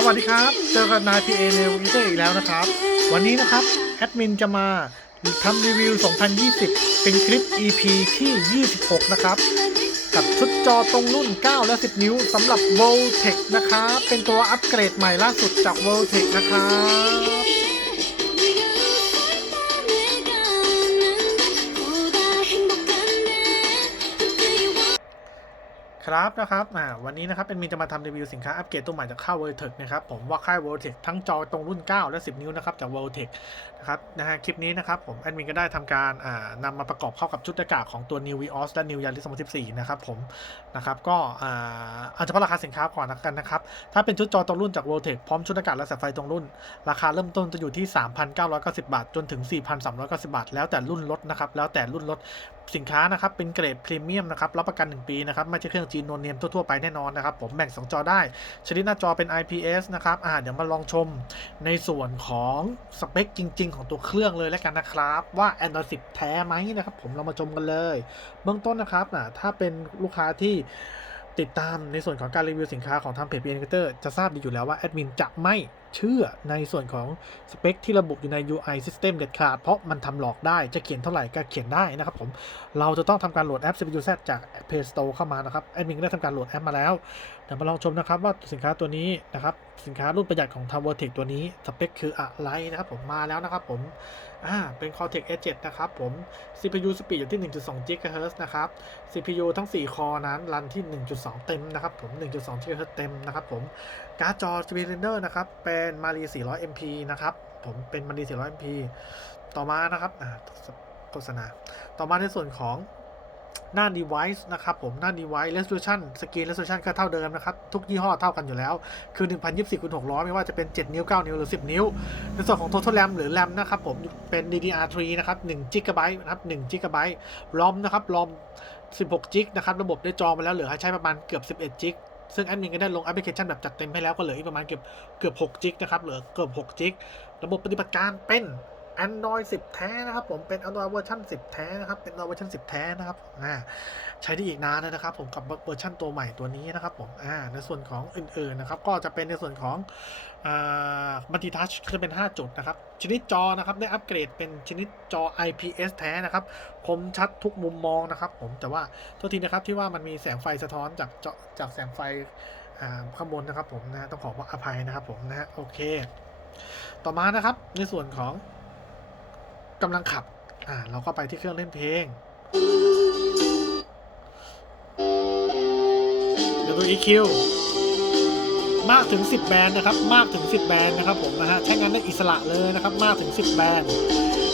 สวัสดีครับ เจอกันนาย PA ในวิดีโออีกแล้วนะครับ วันนี้นะครับ แอดมินจะมาทำรีวิว 2020 เป็นคลิป EP ที่ 26 นะครับ กับชุดจอตรงรุ่น 9 และ 10 นิ้วสำหรับ v o l t e c นะครับ เป็นตัวอัปเกรดใหม่ล่าสุดจาก v o l t e c นะครับ ครับนะครับอ่าวันนี้นะครับเป็นมีจะมาทำรีวิวสินค้าอัปเกรดตัวใหม่จากค่าย v o l t e c นะครับผมว่าค่าย v o l t e c ทั้งจอตรงรุ่น 9 และ 10 นิ้วนะครับจาก v o l t e c นะครับนะฮะคลิปนี้นะครับผมแอดมินก็ได้ทำการอ่านำมาประกอบเข้ากับชุดหน้ากากของตัว New Vios และ New Yaris 2014 นะครับผมนะครับก็อ่าเอาเฉพาะราคาสินค้าก่อนนะกันนะครับถ้าเป็นชุดจอตรงรุ่นจาก v o l t e c พร้อมชุดหน้ากากและสายไฟตรงรุ่น ราคาเริ่มต้นจะอยู่ที่ 3,990 บาท จนถึง 4,390 บาท แล้วแต่รุ่นรถนะครับแล้วแต่รุ่นรถ สินค้านะครับเป็นเกรดพรีเมียมนะครับรับประกัน 1 ปีนะครับไม่ใช่เครื่องจีนโนเนียมทั่วๆไปแน่นอนนะครับผมแบ่ง 2 จอได้ ชนิดหน้าจอเป็น IPS นะครับอ่าเดี๋ยวมาลองชมในส่วนของสเปคจริง ๆ ของตัวเครื่องเลยแล้วกันนะครับ ว่า Android 10 แท้ไหมนะครับผมเรามาชมกันเลย เบื้องต้นนะครับอ่าถ้าเป็นลูกค้าที่ติดตามในส่วนของการรีวิวสินค้าของทางเพจ p ี n เตอร์จะทราบดีอยู่แล้วว่าแอดมินจะไม่เชื่อในส่วนของสเปคที่ระบุอยู่ใน UI System เด็ดขาด เพราะมันทำหลอกได้จะเขียนเท่าไหร่ก็เขียนได้นะครับผม เราจะต้องทำการโหลดแอป CPU Z จาก Play Store เข้ามานะครับแอดมินได้ทำการโหลดแอปมาแล้วเดี๋ยวมาลองชมนะครับว่าสินค้าตัวนี้นะครับสินค้ารุ่นประหยัดของทาง Vertex ตัวนี้สเปคคืออะไรนะครับผมมาแล้วนะครับผมอ่าเป็น Cortex A7 นะครับผม CPU Speed อยู่ที่ 1.2 GHz นะครับ CPU ทั้ง 4 คอนั้นรันที่ 1.2 เต็มนะครับผม 1.2 GHz เต็มนะครับผมการ์ดจอ GPU Render นะครับเป็น Mali 400 MP นะครับ ผมเป็น Mali 400 MP ต่อมานะครับอ่าโฆษณา ต่อมาในส่วนของหน้า device นะครับผมหน้า device resolution screen resolution ก็เท่าเดิมนะครับ ทุกยี่ห้อเท่ากันอยู่แล้ว คือ 1024คูณ600 ไม่ว่าจะเป็น 7 นิ้ว 9 นิ้ว หรือ 10 นิ้ว ในส่วนของ total RAM หรือ RAM นะครับผมเป็น DDR3 นะครับ1 GB นะครับ1 GB ROM นะครับ ROM 16 g b นะครับ ระบบได้จองไปแล้วเหลือให้ใช้ประมาณเกือบ 11 g b ซึ่งแอดมินก็ได้ลงแอปพลิเคชันแบบจัดเต็มให้แล้วก็เหลืออีกประมาณเกือบเกือบ6 g b นะครับเหลือเกือบ6 g b ระบบปฏิบัติการเป็น Android 10 แท้นะครับผมเป็น Android เวอร์ชัน10 แท้นะครับเป็น Android เวอร์ชัน10 แท้นะครับอ่าใช้ได้อีกนานเลยนะครับ ผมกับเวอร์ชันตัวใหม่ตัวนี้นะครับผมอ่าในส่วนของอื่นๆนะครับก็จะเป็นในส่วนของอ่ามัลติทัชจะเป็น 5 จุดนะครับชนิดจอนะครับได้อัปเกรดเป็นชนิดจอ IPS แท้นะครับคมชัดทุกมุมมองนะครับ ผมแต่ว่าโทษทีนะครับที่ว่ามันมีแสงไฟสะท้อนจากจอจากแสงไฟข้างบนนะครับผมนะต้องขออภัยนะครับผมนะฮะโอเค ต่อมานะครับในส่วนของ กำลังขับ อ่า เราก็ไปที่เครื่องเล่นเพลง เดี๋ยวดู EQ มากถึง 10 แบนด์นะครับ มากถึง 10 แบนด์นะครับผมนะฮะ ใช้งานได้อิสระเลยนะครับ มากถึง 10 แบนด์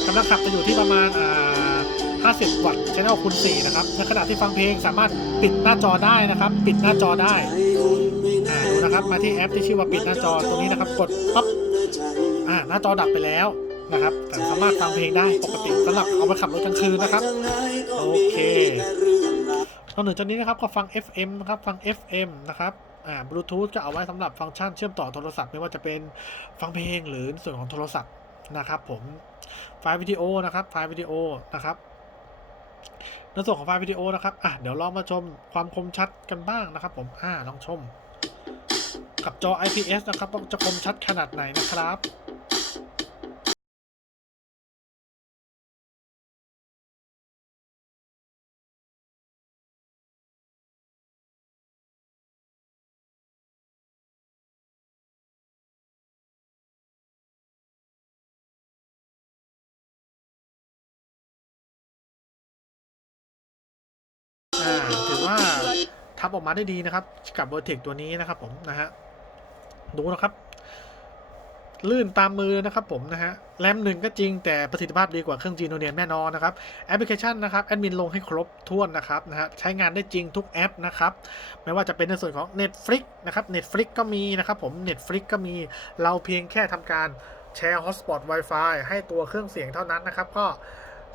กำลังขับจะอยู่ที่ประมาณ อ่า50 วัตต์ชแนลคูณ4นะครับ ในขณะที่ฟังเพลงสามารถปิดหน้าจอได้นะครับ ปิดหน้าจอได้อ่าดูนะครับ มาที่แอปที่ชื่อว่าปิดหน้าจอตรงนี้นะครับ กดปั๊บ อ่า หน้าจอดับไปแล้ว นะครับแต่สามารถฟังเพลงได้ปกติสำหรับเอาไปขับรถกลางคืนนะครับ โอเคนอกเหนือจากนี้นะครับก็ฟัง FM นะครับฟัง FM นะครับอ่าบลูทูธก็เอาไว้สำหรับฟังก์ชันเชื่อมต่อโทรศัพท์ไม่ว่าจะเป็นฟังเพลงหรือส่วนของโทรศัพท์นะครับ ผมไฟล์วิดีโอนะครับไฟล์วิดีโอนะครับในส่วนของไฟล์วิดีโอนะครับอะเดี๋ยวลองมาชมความคมชัดกันบ้างนะครับ ผมอ่าลองชม กับจอ IPS นะครับว่าจะคมชัดขนาดไหนนะครับ ทำออกมาได้ดีนะครับ กับ Vertex ตัวนี้นะครับ ผมนะฮะดูนะครับ ลื่นตามมือนะครับผมนะฮะแรมหนึ่งก็จริงแต่ประสิทธิภาพดีกว่าเครื่องจีโนเนียนแน่นอนนะครับแอปพลิเคชันนะครับแอดมินลงให้ครบถ้วนนะครับนะฮะใช้งานได้จริงทุกแอปนะครับไม่ว่าจะเป็นในส่วนของ Netflix นะครับ Netflix ก็มีนะครับผม Netflix ก็มีเราเพียงแค่ทำการแชร์ Hotspot Wi-Fi ให้ตัวเครื่องเสียงเท่านั้นนะครับ ก็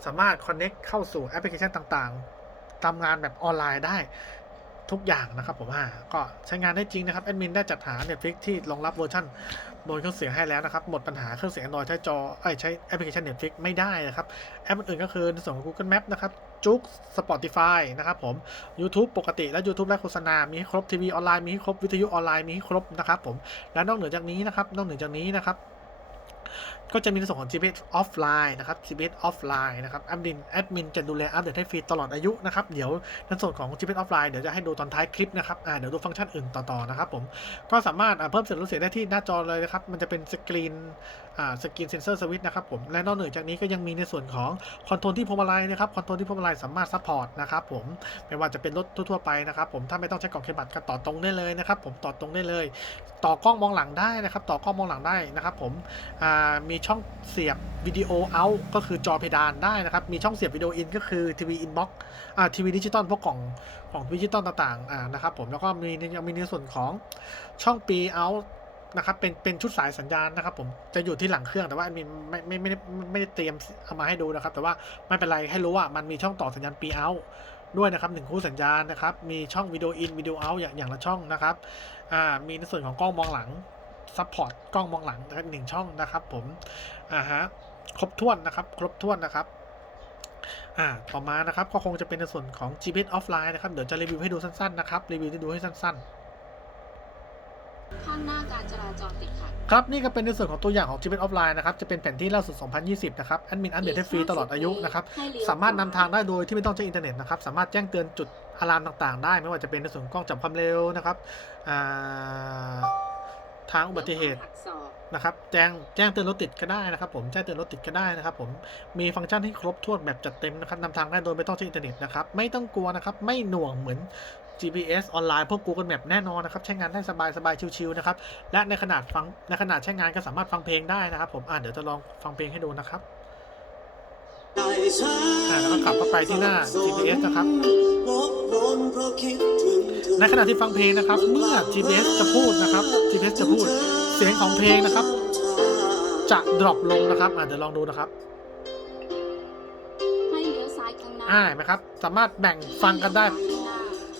สามารถ Connect เข้าสู่แอปพลิเคชันต่างๆทำงานแบบออนไลน์ได้ ทุกอย่างนะครับผมอ่าก็ใช้งานได้จริงนะครับแอดมินได้จัดหา Netflix ที่รองรับเวอร์ชันบนเครื่องเสียงให้แล้วนะครับ หมดปัญหาเครื่องเสียง Android ใช้จอเอ้ใช้แอปพลิเคชัน Netflix ไม่ได้นะครับ แอปอื่นก็คือในส่วนของ Google Map นะครับจุก Spotify นะครับผม YouTube ปกติและ YouTube และโฆษณา มีให้ครบทีวีออนไลน์มีให้ครบวิทยุออนไลน์มีให้ครบนะครับผมและนอกเหนือจากนี้นะครับนอกเหนือจากนี้นะครับ ก็จะมีในส่วนของ GPS offline นะครับ GPS offline นะครับแอดมินแอดมินจะดูแลอัปเดตให้ฟรีตลอดอายุนะครับ เดี๋ยวในส่วนของ GPS offline เดี๋ยวจะให้ดูตอนท้ายคลิปนะครับอ่าเดี๋ยวดูฟังก์ชันอื่นต่อๆนะครับผมก็สามารถเพิ่มเสียงลดเสียงได้ที่หน้าจอเลยนะครับ มันจะเป็นสกรีนอ่าสกรีนเซนเซอร์สวิตช์นะครับผมและนอกเหนือจากนี้ก็ยังมีในส่วนของคอนโทรลที่พวงมาลัยนะครับคอนโทรลที่พวงมาลัยสามารถซัพพอร์ตนะครับผมไม่ว่าจะเป็นรถทั่วๆไปนะครับผมถ้าไม่ต้องใช้กล่องเคเบิลก็ต่อตรงได้เลยนะครับผมต่อตรงได้เลย ต่อกล้องมองหลังได้นะครับ ต่อกล้องมองหลังได้นะครับผมอ่ามีช่องเสียบวิดีโอเอาก็คือจอเพดานได้นะครับ มีช่องเสียบวิดีโออินก็คือทีวีอินบ็อกอ่าทีวีดิจิตอลพวกกล่องของดิจิตอลต่างๆอ่านะครับผมแล้วก็มียังมีในส่วนของช่องปีเอานะครับเป็นเป็นชุดสายสัญญาณนะครับ ผมจะอยู่ที่หลังเครื่องแต่ว่าอันมินไม่ไม่ไม่ได้ไม่ได้เตรียมเอามาให้ดูนะครับ แต่ว่าไม่เป็นไรให้รู้ว่ามันมีช่องต่อสัญญาณปีเอาด้วยนะครับหนึ่งคู่สัญญาณนะครับ มีช่องวิดีโออินวิดีโอเอาอย่างอย่างละช่องนะครับอ่ามีในส่วนของกล้องมองหลัง ซัพพอร์ตกล้องมองหลังนะครับหนึ่งช่องนะครับ ผมอ่าฮะครบถ้วนนะครับ ครบถ้วนนะครับอ่าต่อมานะครับก็คงจะเป็นในส่วนของ GPS offline นะครับ เดี๋ยวจะรีวิวให้ดูสั้นๆนะครับรีวิวให้ดูให้สั้นข้างหน้าการจราจรติดขัดๆครับ นี่ก็เป็นในส่วนของตัวอย่างของ GPS offline นะครับ จะเป็นแผนที่ล่าสุด 2020 นะครับแอดมินอัปเดตให้ฟรีตลอดอายุนะครับให้เลี้ยวสามารถนำทางได้โดยที่ไม่ต้องใช้อินเทอร์เน็ตนะครับ สามารถแจ้งเตือนจุดอะลามต่างๆ ได้ ไม่ว่าจะเป็นในส่วนของกล้องจับความเร็วนะครับอ่า ทางอุบัติเหตุนะครับ แจ้งแจ้งเตือนรถติดก็ได้นะครับ ผมแจ้งเตือนรถติดก็ได้นะครับ ผมมีฟังก์ชันให้ครบถ้วนแบบจัดเต็มนะครับนำทางได้โดยไม่ต้องใช้อินเทอร์เน็ตนะครับไม่ต้องกลัวนะครับ ไม่หน่วงเหมือน GPS ออนไลน์พวก Google Map แน่นอนนะครับ ใช้งานได้สบายสบายชิวๆนะครับ และในขนาดฟังในขนาดใช้งานก็สามารถฟังเพลงได้นะครับ ผมอ่าเดี๋ยวจะลองฟังเพลงให้ดูนะครับ แล้วก็กลับเข้าไปที่หน้า GPS นะครับ ในขณะที่ฟังเพลงนะครับ เมื่อ GPS จะพูดนะครับ GPS จะพูดเสียงของเพลงนะครับ จะดรอปลงนะครับอ่าเดี๋ยวลองดูนะครับให้เลี้ยวซ้ายข้างหน้าอ่าเห็นไหมครับ สามารถแบ่งฟังกันได้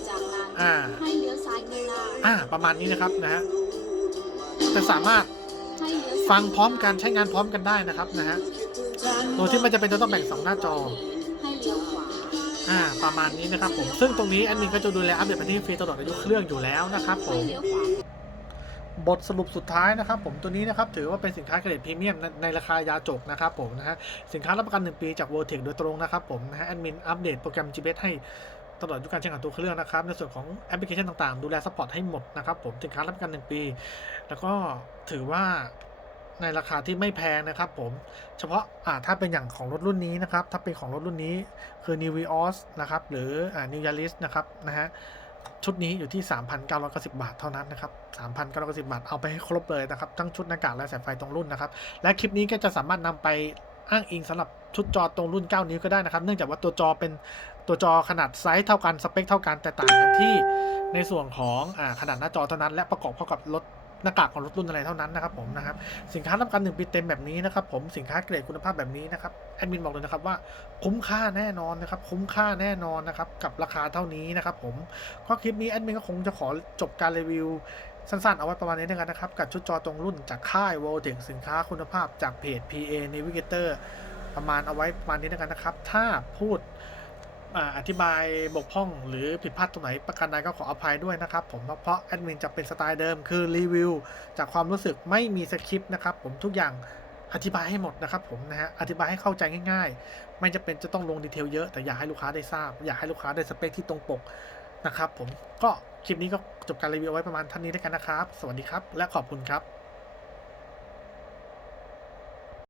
จากนั้นอ่า ให้เลี้ยวซ้ายข้างหน้าอ่า ประมาณนี้นะครับนะฮะจะสามารถให้เลี้ยวซ้ายฟังพร้อมกันใช้งานพร้อมกันได้นะครับนะฮะ โดยที่ไม่จำเป็นจะต้องแบ่งสองหน้าจอให้เลี้ยวขวาอ่า ประมาณนี้นะครับผม ซึ่งตรงนี้แอดมินก็จะดูแลอัปเดตแผนที่ฟรีตลอดอายุเครื่องอยู่แล้วนะครับผให้มเลี้ยวขวาบทสรุปสุดท้ายนะครับผมตัวนี้นะครับถือว่าเป็นสินค้าเกรดพรีเมียมในในราคายาจกนะครับผมนะฮะสินค้ารับประกัน 1 ปีจาก v o r t e c โดยตรงนะครับผมนะฮะแอดมินอัปเดตโปรแกรม GPS ให้ตลอดอายุการใช้งานตัวเครื่องนะครับ ในส่วนของแอปพลิเคชันต่างๆ ดูแลซัพพอร์ตให้หมดนะครับผมสินค้ารับประกัน 1 ปี แล้วก็ถือว่า ในราคาที่ไม่แพงนะครับผม เฉพาะอ่าถ้าเป็นอย่างของรถรุ่นนี้นะครับ ถ้าเป็นของรถรุ่นนี้คือ New Vios นะครับ หรืออ่า New Yaris นะครับนะฮะชุดนี้อยู่ที่ 3,990 บาทเท่านั้นนะครับ 3,990 บาท เอาไปให้ครบเลยนะครับ ทั้งชุดหน้ากากและสายไฟตรงรุ่นนะครับ และคลิปนี้ก็จะสามารถนำไปอ้างอิงสำหรับชุดจอตรงรุ่น 9 นิ้วก็ได้นะครับ เนื่องจากว่าตัวจอเป็นตัวจอขนาดไซส์เท่ากัน สเปคเท่ากันแต่ต่างกันที่ในส่วนของอาขนาดหน้าจอเท่านั้น และประกอบเข้ากับรถ หน้ากากของรถรุ่นอะไรเท่านั้นนะครับผมนะครับสินค้ารับกันหนึ่งปีเต็มแบบนี้นะครับผมสินค้าเกรดคุณภาพแบบนี้นะครับแอดมินบอกเลยนะครับว่าคุ้มค่าแน่นอนนะครับคุ้มค่าแน่นอนนะครับกับราคาเท่านี้นะครับผมก็คลิปนี้แอดมินก็คงจะขอจบการรีวิวสั้นๆ เอาไว้ประมาณนี้นะครับ กับชุดจอตรงรุ่นจากค่าย v o l t e c สินค้าคุณภาพจากเพจ PA Navigator ประมาณเอาไว้ประมาณนี้นะครับ ถ้าพูด อธิบายบกพร่องหรือผิดพลาดตรงไหนประการใดก็ขออภัยด้วยนะครับผมเพราะแอดมินจะเป็นสไตล์เดิมคือรีวิวจากความรู้สึกไม่มีสคริปต์นะครับผมทุกอย่างอธิบายให้หมดนะครับผมนะฮะอธิบายให้เข้าใจง่ายๆ ไม่จะเป็นจะต้องลงดีเทลเยอะแต่อยากให้ลูกค้าได้ทราบ อยากให้ลูกค้าได้สเปคที่ตรงปกนะครับผมก็คลิปนี้ก็จบการรีวิวไว้ประมาณเท่านี้แล้วกันนะครับ สวัสดีครับ และขอบคุณครับ